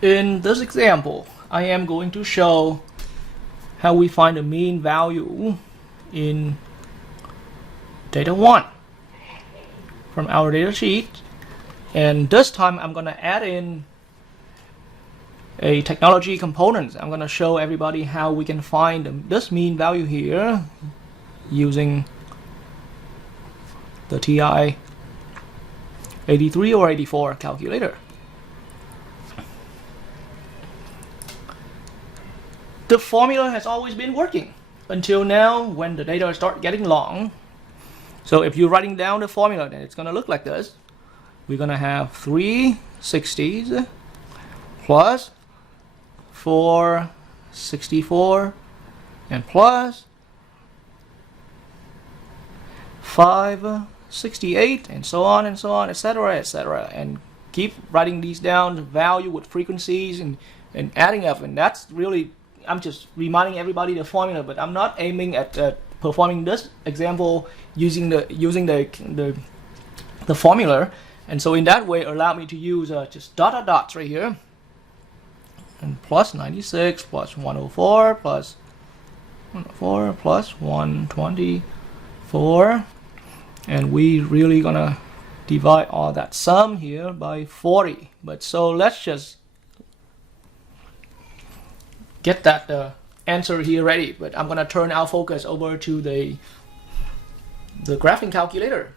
In this example, I am going to show how we find the mean value in data 1 from our data sheet. And this time I'm going to add in a technology component. I'm going to show everybody how we can find this mean value here using the TI 83 or 84 calculator. The formula has always been working until now when the data start getting long. So if you're writing down the formula, then it's going to look like this. We're going to have 3 60s plus 4 64 and plus 5 68 and so on, etc., etc. And keep writing these down, the value with frequencies and adding up. And that's really, I'm just reminding everybody the formula, but I'm not aiming at performing this example using the formula. And so in that way, allow me to use just dots right here, and plus 96 plus 104 plus 104 plus 124, and we really gonna divide all that sum here by 40. But so let's just get that answer here ready. But I'm gonna turn our focus over to the graphing calculator.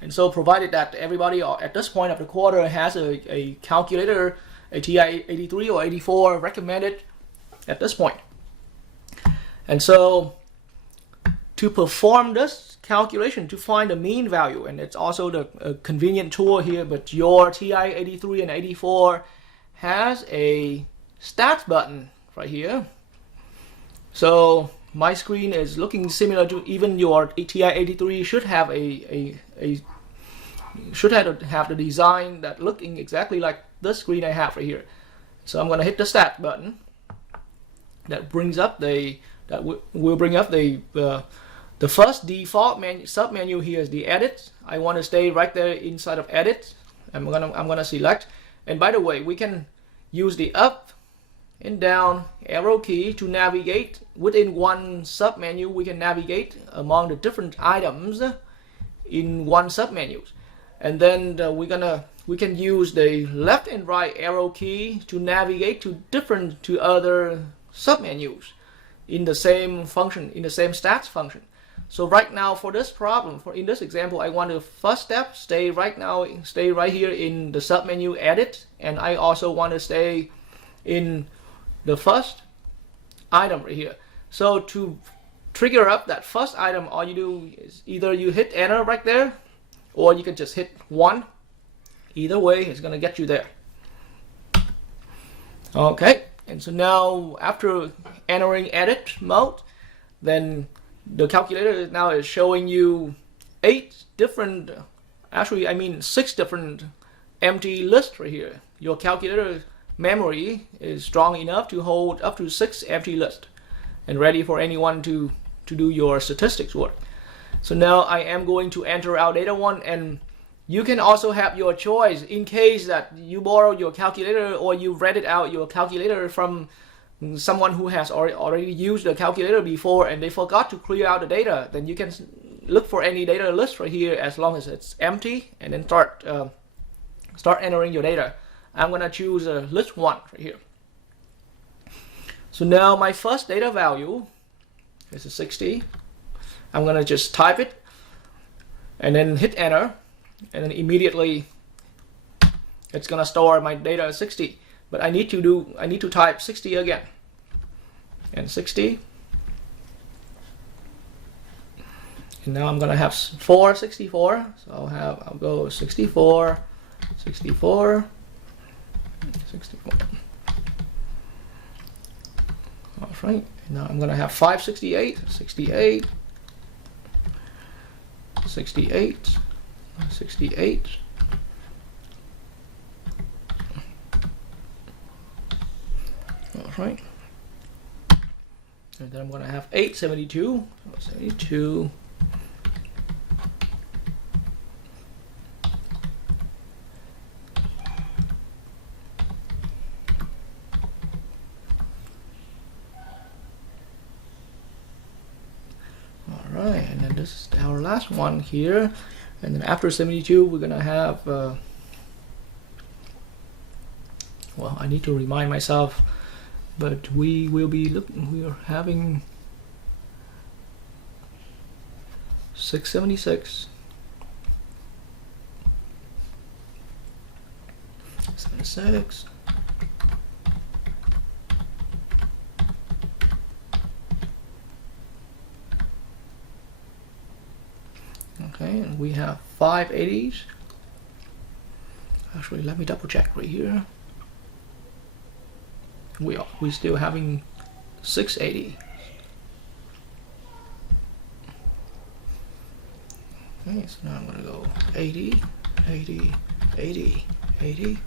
And so provided that everybody at this point of the quarter has a calculator, a TI 83 or 84 recommended at this point. And so to perform this calculation, to find the mean value, and it's also the convenient tool here, but your TI 83 and 84 has a stats button right here. So my screen is looking similar to even your TI 83 should have should have the design that looking exactly like this screen I have right here. So I'm going to hit the stat button. That brings up will bring up the first default sub menu here is the edit. I want to stay right there inside of edit. I'm gonna select. And by the way, we can use the up and down arrow key to navigate within one sub menu. We can navigate among the different items in one sub menu. And then we can use the left and right arrow key to navigate to other sub menus in the same function, in the same stats function. So right now for this problem, in this example, I want the first step stay right here in the sub menu edit, and I also want to stay in the first item right here. So to trigger up that first item, all you do is either you hit enter right there, or you can just hit 1. Either way, it's going to get you there. Okay, and so now after entering edit mode, then the calculator now is showing you 6 different empty lists right here. Your calculator memory is strong enough to hold up to 6 empty lists and ready for anyone to do your statistics work. So now I am going to enter our data 1, and you can also have your choice in case that you borrowed your calculator or you rented out your calculator from someone who has already used the calculator before and they forgot to clear out the data. Then you can look for any data list right here as long as it's empty, and then start entering your data. I'm gonna choose list 1 right here. So now my first data value is a 60. I'm gonna just type it and then hit enter, and then immediately it's gonna store my data as 60. But I need to type 60 again, and 60, and now I'm gonna have 464. So I'll go 64, 64, 64. All right. Now I'm gonna have 568, 68, 68, 68. All right. And then I'm going to have 872, 72, this is our last one here, and then after 72 we're gonna have well, I need to remind myself, but we will be looking, we are having 676, 76, okay, and we have 580s. Actually, let me double check right here. We still having 680. Okay, so now I'm gonna go 80, 80, 80, 80,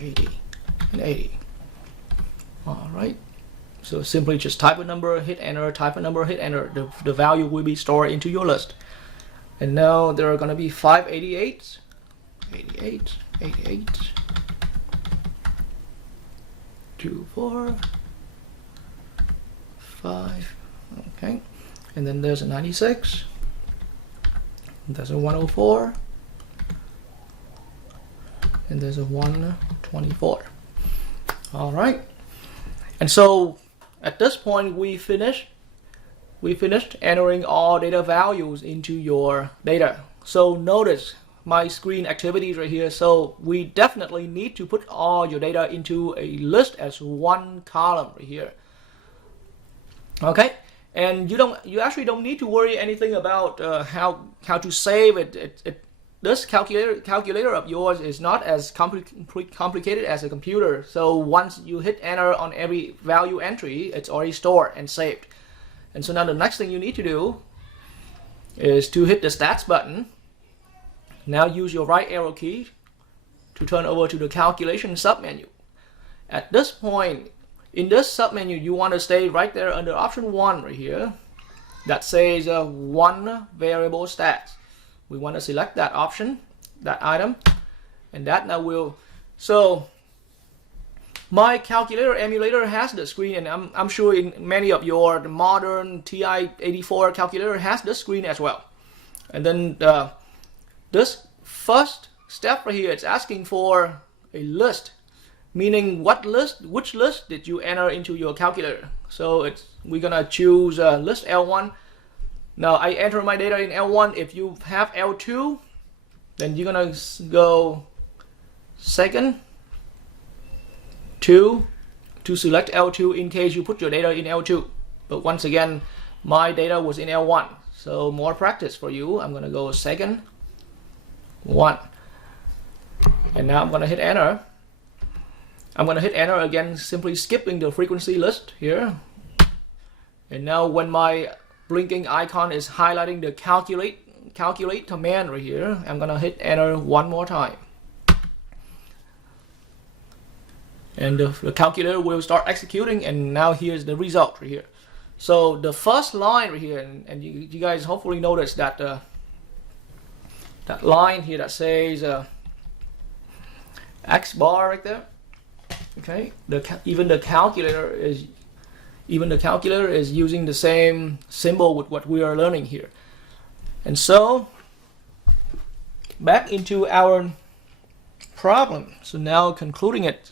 80, and 80. All right. So simply just type a number, hit enter, type a number, hit enter. The value will be stored into your list. And now there are going to be 588s, 88, 88, 2, 4, 5, okay. And then there's a 96, there's a 104, and there's a 124. All right. And so at this point we finished entering all data values into your data. So notice my screen activities right here. So we definitely need to put all your data into a list as one column right here. Okay, and you actually don't need to worry anything about how to save it. This calculator of yours is not as complicated as a computer. So once you hit enter on every value entry, it's already stored and saved. And so now the next thing you need to do is to hit the stats button. Now use your right arrow key to turn over to the calculation submenu. At this point, in this submenu, you want to stay right there under option 1 right here that says one variable stats. We want to select that option, that item, and that now will. So my calculator emulator has the screen, and I'm sure in many of your modern TI-84 calculator has this screen as well. And then this first step right here, it's asking for a list, meaning which list did you enter into your calculator. So we're gonna choose list L1. Now I enter my data in L1. If you have L2, then you're gonna go second 2 to select L2 in case you put your data in L2. But once again, my data was in L1. So more practice for you. I'm gonna go second 1. And now I'm gonna hit enter. I'm gonna hit enter again, simply skipping the frequency list here. And now when my blinking icon is highlighting the calculate command right here, I'm gonna hit enter one more time. And the calculator will start executing, and now here's the result right here. So the first line right here, and you guys hopefully notice that that line here that says X bar right there. Okay, even the calculator is using the same symbol with what we are learning here. And so back into our problem. So now concluding it,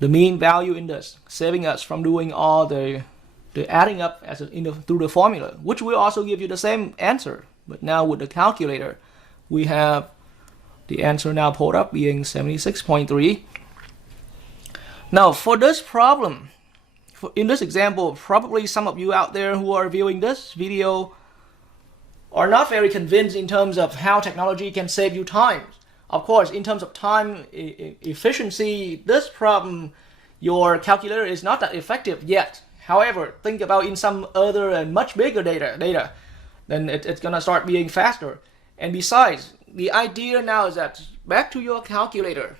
the mean value index, saving us from doing all the adding up through the formula, which will also give you the same answer. But now with the calculator, we have the answer now pulled up being 76.3. Now for this problem, in this example, probably some of you out there who are viewing this video are not very convinced in terms of how technology can save you time. Of course, in terms of time efficiency, this problem, your calculator is not that effective yet. However, think about in some other and much bigger data, then it's gonna start being faster. And besides, the idea now is that back to your calculator.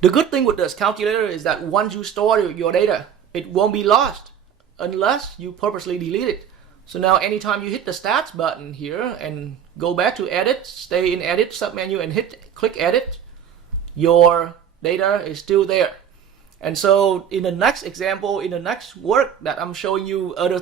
The good thing with this calculator is that once you store your data, it won't be lost unless you purposely delete it. So now anytime you hit the stats button here and go back to edit, stay in edit submenu and click edit, your data is still there. And so in the next example, in the next work that I'm showing you other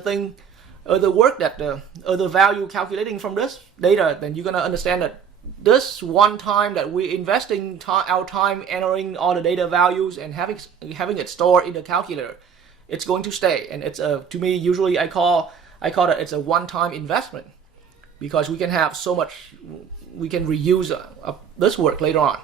work that other value calculating from this data, then you're gonna understand that this one time that we're investing our time entering all the data values and having it stored in the calculator, it's going to stay. And it's to me, usually I call that it's a one-time investment, because we can have so much, we can reuse this work later on.